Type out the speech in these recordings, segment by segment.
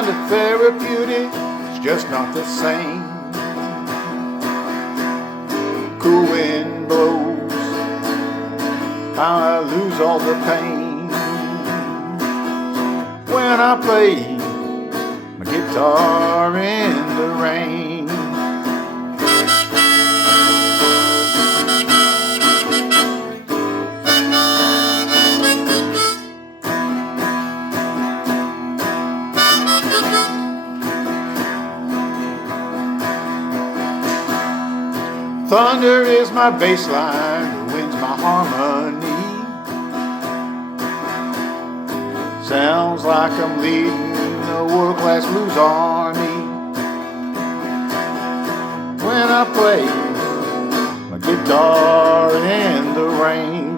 kind of therapeutic, it's just not the same. Cool wind blows, I lose all the pain when I play my guitar in the rain. Thunder is my bass line, the wind's my harmony. Sounds like I'm leading a world-class blues army when I play my guitar in the rain.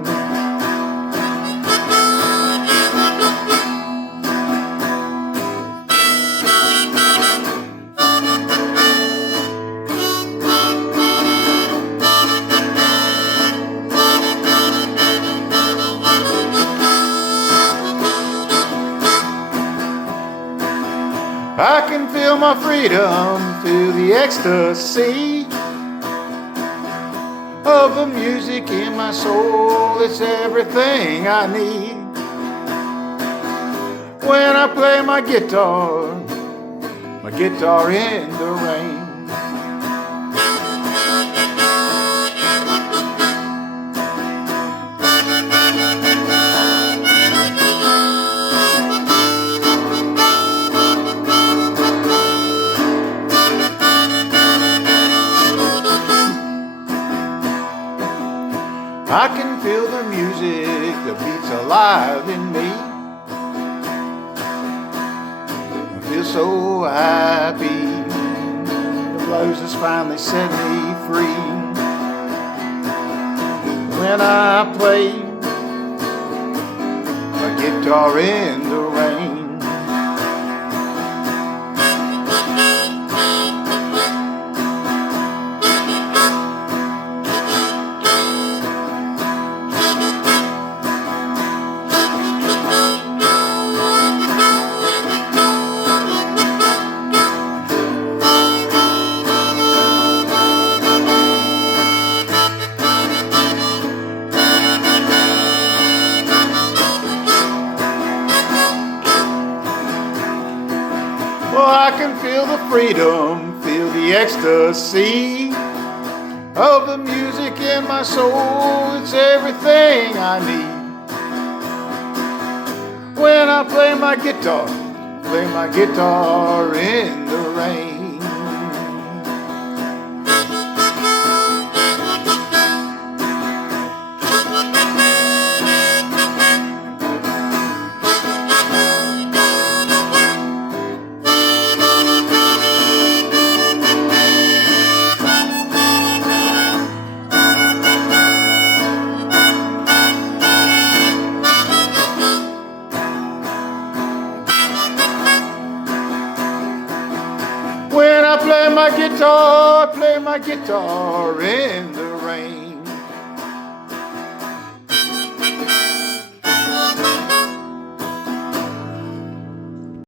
I can feel my freedom, feel the ecstasy of the music in my soul. It's everything I need when I play my guitar in the rain. I can feel the music that beats alive in me. I feel so happy, the blues has finally set me free when I play my guitar in the rain. Well, I can feel the freedom, feel the ecstasy of the music in my soul. It's everything I need when I play my guitar in the rain. When I play my guitar in the rain.